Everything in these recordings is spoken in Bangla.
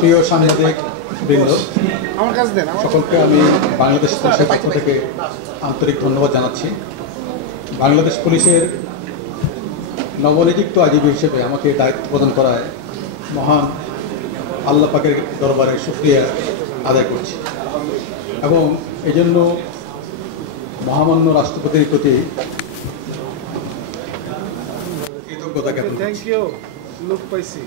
প্রিয় সাংবাদিক বৃন্দ, সকলকে আমি বাংলাদেশ পুলিশের পক্ষ থেকে আন্তরিক ধন্যবাদ জানাচ্ছি। বাংলাদেশ পুলিশের নবনিযুক্ত আইজিপি হিসেবে আমাকে দায়িত্ব প্রদান করায় মহান আল্লাহ পাকের দরবারে শুকরিয়া আদায় করছি এবং এই জন্য মহামান্য রাষ্ট্রপতির প্রতি কৃতজ্ঞতা জ্ঞাপন করছি।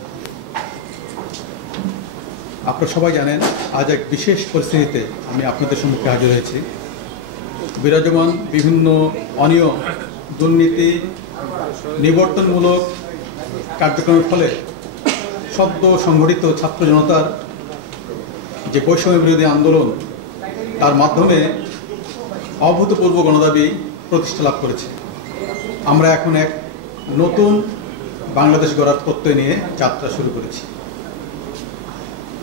আপনারা সবাই জানেন, আজ এক বিশেষ পরিস্থিতিতে আমি আপনাদের সম্মুখে হাজির হয়েছি। বিরাজমান বিভিন্ন অনিয়ম, দুর্নীতি, নিবর্তনমূলক কার্যক্রমের ফলে সদ্য সংগঠিত ছাত্র জনতার যে বৈষম্য বিরোধী আন্দোলন, তার মাধ্যমে অভূতপূর্ব গণদাবি প্রতিষ্ঠা লাভ করেছে। আমরা এখন এক নতুন বাংলাদেশ গড়ার প্রত্যয় নিয়ে যাত্রা শুরু করেছি।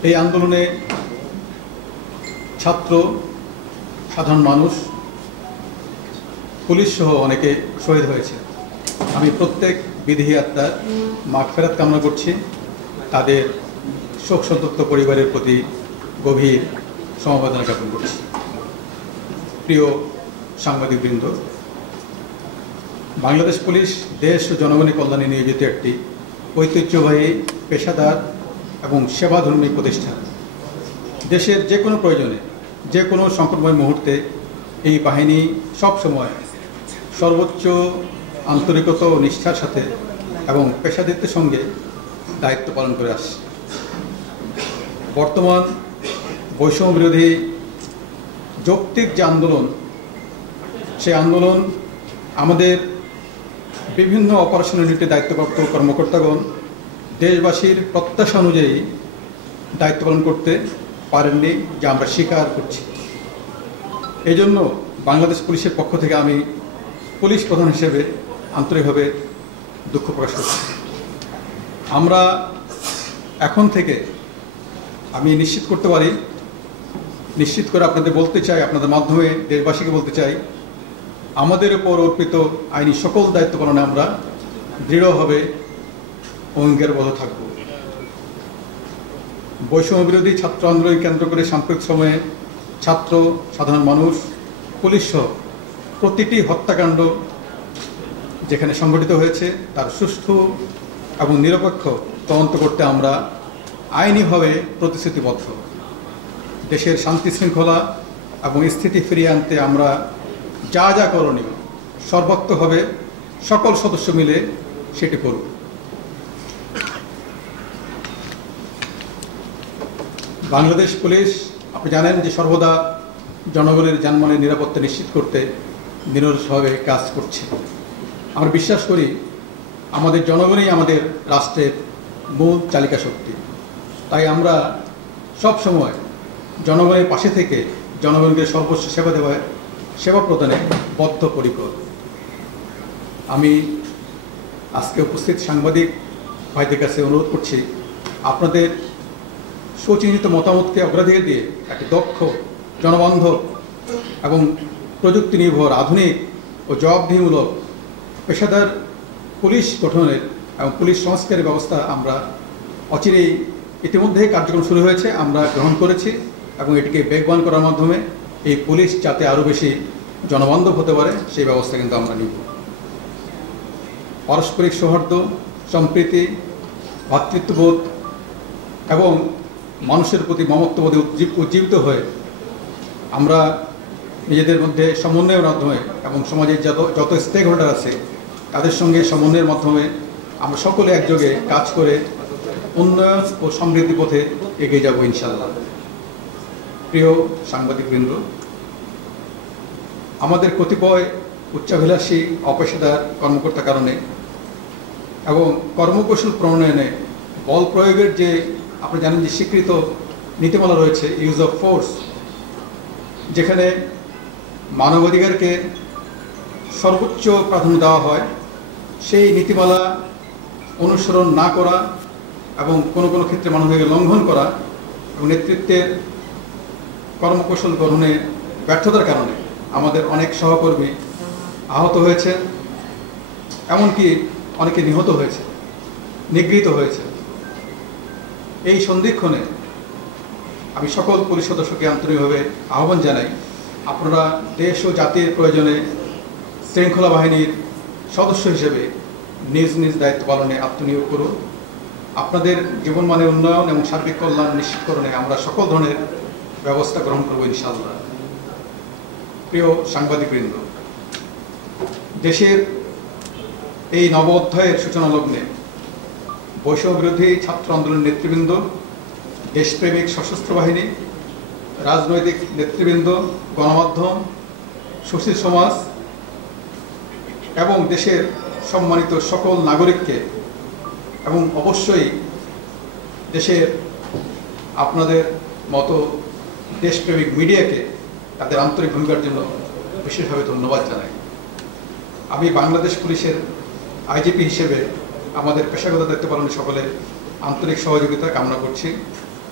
এই আন্দোলনে ছাত্র, সাধারণ মানুষ, পুলিশ সহ অনেকে শহীদ হয়েছে। আমি প্রত্যেক বিদেহী আত্মার মাগফিরাত কামনা করছি। তাদের শোক সন্তপ্ত পরিবারের প্রতি গভীর সমবেদনা জ্ঞাপন করছি। প্রিয় সাংবাদিকবৃন্দ, বাংলাদেশ পুলিশ দেশ ও জনগণের কল্যাণে নিয়োজিত একটি ঐতিহ্যবাহী, পেশাদার এবং সেবাধর্মী প্রতিষ্ঠান। দেশের যে কোনো প্রয়োজনে, যে কোনো সংকটময় মুহূর্তে এই বাহিনী সবসময় সর্বোচ্চ আন্তরিকতা ও নিষ্ঠার সাথে এবং পেশাদারিত্বের সঙ্গে দায়িত্ব পালন করে আসছে। বর্তমান বৈষম্য বিরোধী যৌক্তিক যে আন্দোলন, সেই আন্দোলন আমাদের বিভিন্ন অপারেশন ইউনিটে দায়িত্বপ্রাপ্ত কর্মকর্তাগণ দেশবাসীর প্রত্যাশা অনুযায়ী দায়িত্ব পালন করতে পারেননি, যা আমরা স্বীকার করছি। এই জন্য বাংলাদেশ পুলিশের পক্ষ থেকে আমি পুলিশ প্রধান হিসেবে আন্তরিকভাবে দুঃখ প্রকাশ করছি। আমরা এখন থেকে আমি নিশ্চিত করতে পারি, নিশ্চিত করে আপনাদের বলতে চাই, আপনাদের মাধ্যমে দেশবাসীকে বলতে চাই, আমাদের উপর অর্পিত আইনি সকল দায়িত্ব পালনে আমরা দৃঢ়ভাবে অঙ্গীকারবদ্ধ থাকব। বৈষম্য বিরোধী ছাত্র আন্দোলন কেন্দ্র করে সাম্প্রতিক সময়ে ছাত্র, সাধারণ মানুষ, পুলিশ সহ প্রতিটি হত্যাকাণ্ড যেখানে সংঘটিত হয়েছে তার সুষ্ঠু এবং নিরপেক্ষ তদন্ত করতে আমরা আইনিভাবে প্রতিশ্রুতিবদ্ধ। দেশের শান্তি শৃঙ্খলা এবং স্থিতি ফিরিয়ে আনতে আমরা যা যা করণীয় সর্বাত্মকভাবে সকল সদস্য মিলে সেটি করব। বাংলাদেশ পুলিশ, আপনি জানেন যে সর্বদা জনগণের জানমালের নিরাপত্তা নিশ্চিত করতে নিরলসভাবে কাজ করছে। আমরা বিশ্বাস করি আমাদের জনগণই আমাদের রাষ্ট্রের মূল চালিকা শক্তি। তাই আমরা সব সময় জনগণের পাশে থেকে জনগণকে সর্বোচ্চ সেবা প্রদানে বদ্ধপরিকর। আমি আজকে উপস্থিত সাংবাদিক ভাইদের কাছে অনুরোধ করছি, আপনাদের সুচিন্তিত মতামতকে অগ্রাধিকার দিয়ে একটি দক্ষ, জনবান্ধব এবং প্রযুক্তি নির্ভর, আধুনিক ও জবাবদিহিমূলক পেশাদার পুলিশ গঠনের এবং পুলিশ সংস্কারের ব্যবস্থা আমরা অচিরেই ইতিমধ্যেই কার্যক্রম শুরু হয়েছে, আমরা গ্রহণ করেছি এবং এটিকে বেগবান করার মাধ্যমে এই পুলিশ যাতে আরও বেশি জনবান্ধব হতে পারে সেই ব্যবস্থা কিন্তু আমরা নিব। পারস্পরিক সৌহার্দ্য, সম্প্রীতি, ভ্রাতৃত্ববোধ এবং মানুষের প্রতি মমত্ববোধে উজ্জীবিত হয়ে আমরা নিজেদের মধ্যে সমন্বয়ের মাধ্যমে এবং সমাজের যত স্টেক হোল্ডার আছে তাদের সঙ্গে সমন্বয়ের মাধ্যমে আমরা সকলে একযোগে কাজ করে উন্নয়ন ও সমৃদ্ধি পথে এগিয়ে যাব ইনশাআল্লাহ। প্রিয় সাংবাদিকবৃন্দ, আমাদের কতিপয় উচ্চাভিলাষী, অপেশাদার কর্মকর্তার কারণে এবং কর্মকৌশল প্রণয়নে বল প্রয়োগের যে আপনি জানেন যে স্বীকৃত নীতিমালা রয়েছে, ইউজ অফ ফোর্স, যেখানে মানবাধিকারকে সর্বোচ্চ প্রাধান্য দেওয়া হয়, সেই নীতিমালা অনুসরণ না করা এবং কোনো কোনো ক্ষেত্রে মানবাধিকার লঙ্ঘন করা এবং নেতৃত্বের কর্মকৌশল গ্রহণে ব্যর্থতার কারণে আমাদের অনেক সহকর্মী আহত হয়েছে, এমনকি অনেকে নিহত হয়েছে, নিগৃহীত হয়েছে। এই সন্ধিক্ষণে আমি সকল পুলিশ সদস্যকে আন্তরিকভাবে আহ্বান জানাই, আপনারা দেশ ও জাতির প্রয়োজনে শৃঙ্খলা বাহিনীর সদস্য হিসেবে নিজ নিজ দায়িত্ব পালনে আত্মনিয়োগ করুন। আপনাদের জীবনমানের উন্নয়ন এবং সার্বিক কল্যাণ নিশ্চিতকরণে আমরা সকল ধরনের ব্যবস্থা গ্রহণ করব ইনশাআল্লাহ। প্রিয় সাংবাদিকবৃন্দ, দেশের এই নব অধ্যায়ের সূচনা লগ্নে বৈষম্য বিরোধী ছাত্র আন্দোলনের নেতৃবৃন্দ, দেশপ্রেমিক সশস্ত্র বাহিনী, রাজনৈতিক নেতৃবৃন্দ, গণমাধ্যম, সুশীল সমাজ এবং দেশের সম্মানিত সকল নাগরিককে এবং অবশ্যই দেশের আপনাদের মতো দেশপ্রেমিক মিডিয়াকে তাদের আন্তরিক ভূমিকার জন্য বিশেষভাবে ধন্যবাদ জানাই। আমি বাংলাদেশ পুলিশের আইজিপি হিসেবে আমাদের পেশাগত দায়িত্ব পালনে সকলের আন্তরিক সহযোগিতা কামনা করছি।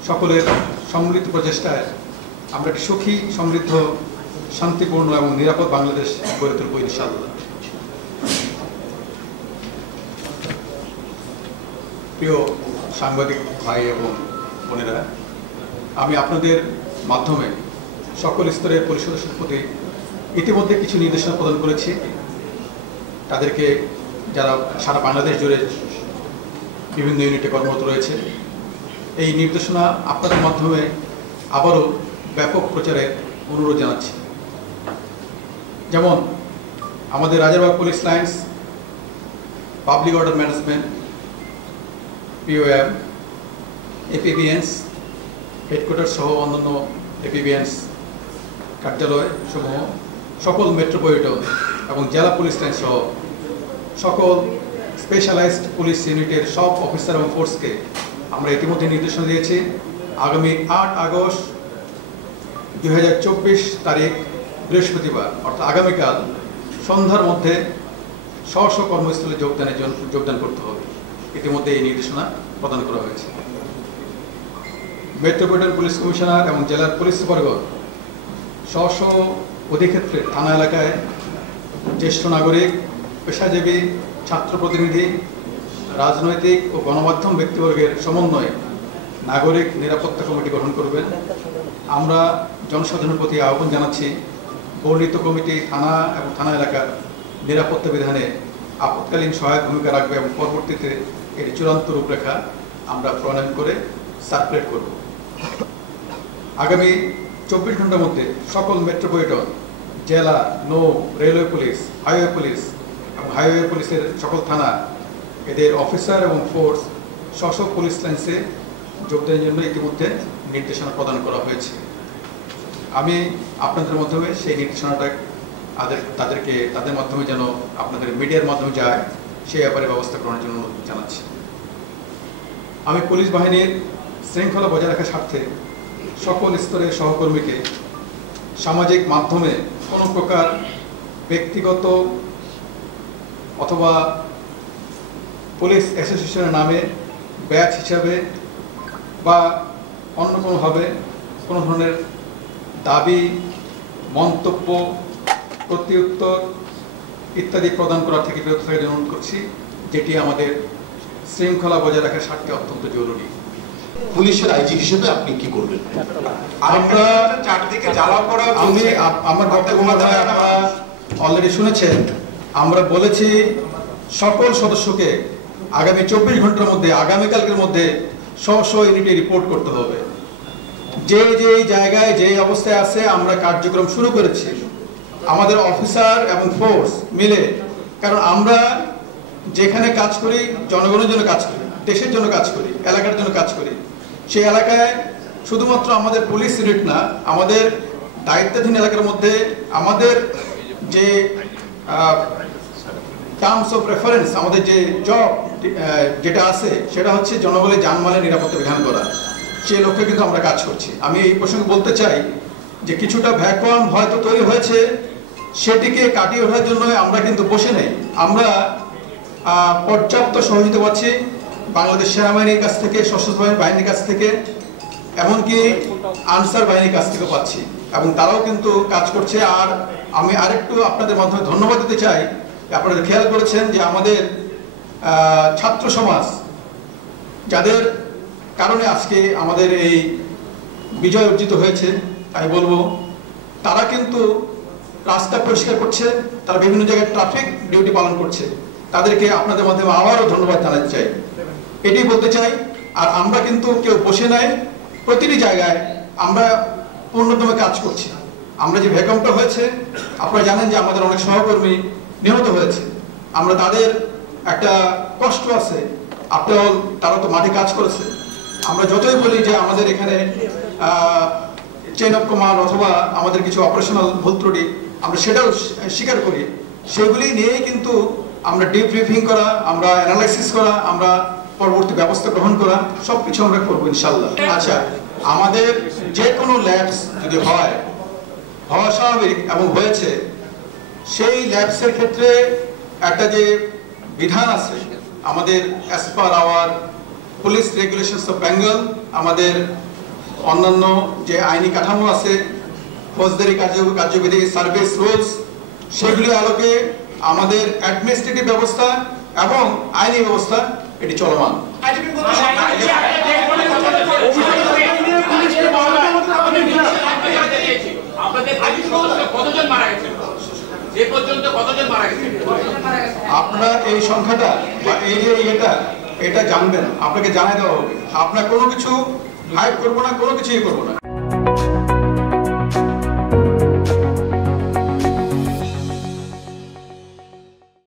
সকলের সম্মিলিত প্রচেষ্টায় আমরা একটি সুখী, সমৃদ্ধ, শান্তিপূর্ণ এবং নিরাপদ বাংলাদেশ গড়ে তুলব ইনশাআল্লাহ। প্রিয় সাংবাদিক ভাই এবং বোনেরা, আমি আপনাদের মাধ্যমে সকল স্তরের পুলিশ সদস্যদের প্রতি ইতিমধ্যে কিছু নির্দেশনা প্রদান করেছি। তাদেরকে যারা সারা বাংলাদেশ জুড়ে বিভিন্ন ইউনিটে কর্মরত রয়েছে, এই নির্দেশনা আপনাদের মাধ্যমে আবারও ব্যাপক প্রচারের অনুরোধ জানাচ্ছি। যেমন আমাদের Rajarbagh police lines, public order management, POM, APBNs, headquarter সহ অন্যান্য APBNs কার্যালয় সমূহ, সকল মেট্রোপলিটন এবং জেলা পুলিশ লাইন সহ সকল স্পেশালাইজড পুলিশ ইউনিটের সব অফিসার এবং ফোর্সকে আমরা ইতিমধ্যে নির্দেশনা দিয়েছি। আগামী 8 আগস্ট 2024 তারিখ বৃহস্পতিবার অর্থাৎ আগামীকাল সন্ধ্যার মধ্যে স্ব কর্মস্থলে যোগদান করতে হবে। ইতিমধ্যে এই নির্দেশনা প্রদান করা হয়েছে। মেট্রোপলিটন পুলিশ কমিশনার এবং জেলার পুলিশ সুপারগণ স্ব অধিক্ষেত্রে থানা এলাকায় জ্যেষ্ঠ নাগরিক, পেশাজীবী, ছাত্র প্রতিনিধি, রাজনৈতিক ও গণমাধ্যম ব্যক্তিবর্গের সমন্বয়ে নাগরিক নিরাপত্তা কমিটি গঠন করবেন। আমরা জনসাধারণের প্রতি আহ্বান জানাচ্ছি, বর্ণিত কমিটি থানা এবং থানা এলাকার নিরাপত্তা বিধানে আপৎকালীন সহায়ক ভূমিকা রাখবে এবং পরবর্তীতে এর চূড়ান্ত রূপরেখা আমরা প্রণয়ন করে সার্কুলেট করব। আগামী 24 ঘন্টার মধ্যে সকল মেট্রোপলিটন, জেলা, নৌ, রেলওয়ে পুলিশ, হাইওয়ে পুলিশ এবং হাইওয়ে পুলিশের সকল থানা এদের অফিসার এবং ফোর্স স্ব পুলিশ লাইন্সে যোগদানের জন্য ইতিমধ্যে নির্দেশনা প্রদান করা হয়েছে। আমি আপনাদের মাধ্যমে সেই নির্দেশনাটা তাদের মাধ্যমে যেন আপনাদের মিডিয়ার মাধ্যমে যায় সেই ব্যাপারে ব্যবস্থা গ্রহণের জন্য অনুরোধ জানাচ্ছি। আমি পুলিশ বাহিনীর শৃঙ্খলা বজায় রাখার স্বার্থে সকল স্তরের সহকর্মীকে সামাজিক মাধ্যমে কোনো প্রকার ব্যক্তিগত অথবা পুলিশ অ্যাসোসিয়েশনের নামে ব্যাচ হিসাবে বা অন্য কোনোভাবে কোনো ধরনের দাবি, মন্তব্য, প্রত্যুত্তর ইত্যাদি প্রদান করা থেকে বিরত থাকার জন্য অনুরোধ করছি, যেটি আমাদের শৃঙ্খলা বজায় রাখার স্বার্থে অত্যন্ত জরুরি। পুলিশের আইজি হিসেবে আপনি কি করবেন? আমরা চারদিকে জ্বালাও করা, আমার বক্তব্য আপনারা অলরেডি শুনেছেন। আমরা বলেছি সকল সদস্যকে আগামী 24 ঘন্টার মধ্যে, আগামীকালকের মধ্যে স্ব ইউনিটে রিপোর্ট করতে হবে। যে জায়গায় যে অবস্থায় আছে আমরা কার্যক্রম শুরু করেছি আমাদের অফিসার এবং ফোর্স মিলে, কারণ আমরা যেখানে কাজ করি জনগণের জন্য কাজ করি, দেশের জন্য কাজ করি, এলাকার জন্য কাজ করি। সেই এলাকায় শুধুমাত্র আমাদের পুলিশ ইউনিট না, আমাদের দায়িত্বাধীন এলাকার মধ্যে আমাদের যে টার্মস অফ রেফারেন্স, আমাদের যে জব যেটা আছে সেটা হচ্ছে জনগণের জানমালের নিরাপত্তা বিধান করা। সেই লক্ষ্যে কিন্তু আমরা কাজ করছি। আমি এই প্রসঙ্গে বলতে চাই যে কিছুটা ভ্যাকুয়াম হয়তো তৈরি হয়েছে, সেটিকে কাটিয়ে ওঠার জন্য আমরা কিন্তু বসে নেই। আমরা পর্যাপ্ত সহযোগিতা পাচ্ছি বাংলাদেশ সেনাবাহিনীর কাছ থেকে, সশস্ত্র বাহিনীর কাছ থেকে, এমনকি আনসার বাহিনীর কাছ থেকে পাচ্ছি, এবং তারাও কিন্তু কাজ করছে। আর আমি আরেকটু আপনাদের মাধ্যমে ধন্যবাদ দিতে চাই, আপনারা খেয়াল করেছেন যে আমাদের ছাত্র সমাজ যাদের কারণে আজকে আমাদের এই বিজয় অর্জিত হয়েছে। তাই বলবো, তারা কিন্তু রাস্তা পরিষ্কার করছে, তারা বিভিন্ন জায়গায় ট্রাফিক ডিউটি পালন করছে, তাদেরকে আপনাদের মাধ্যমে আবারও ধন্যবাদ জানাতে চাই, এটি বলতে চাই। আর আমরা কিন্তু কেউ বসে নাই, প্রতিটি জায়গায় আমরা পূর্ণতমে কাজ করছি। আমরা যে ভূমিকম্পটা হয়েছে, আপনারা জানেন যে আমাদের অনেক সহকর্মী নিহত হয়েছে, আমরা তাদের একটা কষ্ট আছে, আফটার অল তারা তো মাঠে কাজ করেছে। আমরা যতই বলি যে আমাদের এখানে চেইন অফ কমান্ড অথবা আমাদের কিছু অপারেশনাল ভুল ত্রুটি, আমরা সেটাও স্বীকার করি, সেগুলি নিয়েই কিন্তু আমরা ডিব্রিফিং করা, আমরা অ্যানালাইসিস করা, আমরা পরবর্তী ব্যবস্থা গ্রহণ করা, সবকিছু আমরা করবো ইনশাল্লাহ। আচ্ছা, আমাদের যে কোনো ল্যাবস যদি হওয়া স্বাভাবিক এবং হয়েছে, সেই ল্যাবসের ক্ষেত্রে একটা যে বিধান আছে আমাদের as per our police regulations of Bengal, আমাদের অন্যান্য যে আইনি কাঠামো আছে, ফৌজদারি কার্যবিধি, সার্ভিস রুলস, সেগুলি আলোকে আমাদের অ্যাডমিনিস্ট্রেটিভ ব্যবস্থা এবং আইনি ব্যবস্থা এটি চলমান। আপনারা এই সংখ্যাটা বা এই যে এটা জানবেন, আপনাকে জানাই দেওয়া হবে। আপনার কোনো কিছু হাইড করবো না, কোনো কিছুই করবো না।